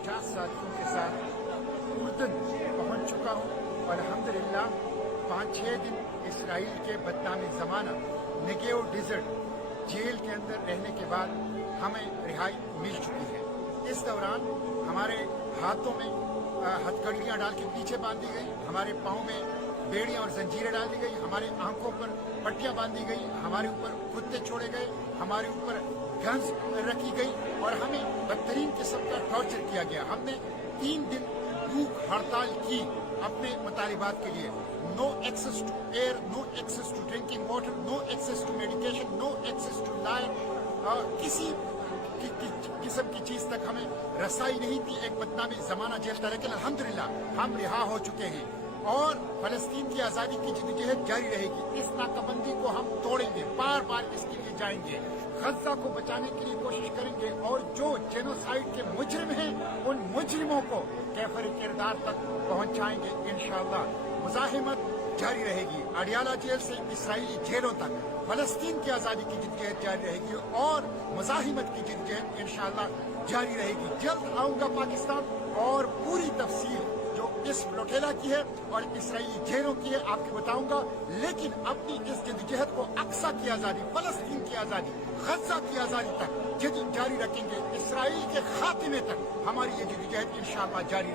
50 साथियों के साथ उर्दन पहुंच चुका हूं और अल्हम्दुलिल्लाह 5-6 दिन इसराइल के बदनामी ज़माना नेगेव डिजर्ट जेल के अंदर रहने के बाद हमें रिहाई मिल चुकी है। इस दौरान हमारे हाथों में हथकड़ियाँ डाल के पीछे बांध दी गई, हमारे पाँव में बेड़ियाँ और जंजीरें डाल दी गई, हमारे आंखों पर पट्टियाँ बांधी गई, हमारे ऊपर कुत्ते छोड़े गए, हमारे ऊपर गन्स रखी गई और हमें बदतरीन किस्म का टॉर्चर किया गया। हमने 3 दिन भूख हड़ताल की अपने मुतालिबात के लिए। No access to air, no access to drinking water, no access to medication, no access to light, किसी किस्म की चीज तक हमें रसाई नहीं थी। एक बदनामी जमाना झेलता, लेकिन अल्हम्दुलिल्लाह हम रिहा हो चुके हैं और फलस्तीन की आजादी की जद्दोजहद जारी रहेगी। इस नाकाबंदी को हम तोड़ेंगे, बार बार इसके लिए जाएंगे, गजा को बचाने के लिए कोशिश करेंगे और जो जेनोसाइड के मुजरिम हैं उन मुजरिमों को कैफर किरदार तक पहुंचाएंगे इंशाअल्लाह। मुजाहिमत जारी रहेगी, अडियाला जेल से इसराइली जेलों तक फलस्तीन की आजादी की जद्दोजहद जारी रहेगी और मुजाहिमत की जद्दोजहद इंशाअल्लाह जारी रहेगी। जल्द आऊंगा पाकिस्तान और पूरी तफसील जो इस लोटेला की है और इसराइली जेलों की है आपको बताऊंगा। लेकिन अपनी इस जद्दोजहद को अक्सा की आजादी, फलस्तीन की आजादी, गजा की आजादी तक जारी रखेंगे। इसराइल के खात्मे तक हमारी ये जद्दोजहद इंशाअल्लाह जारी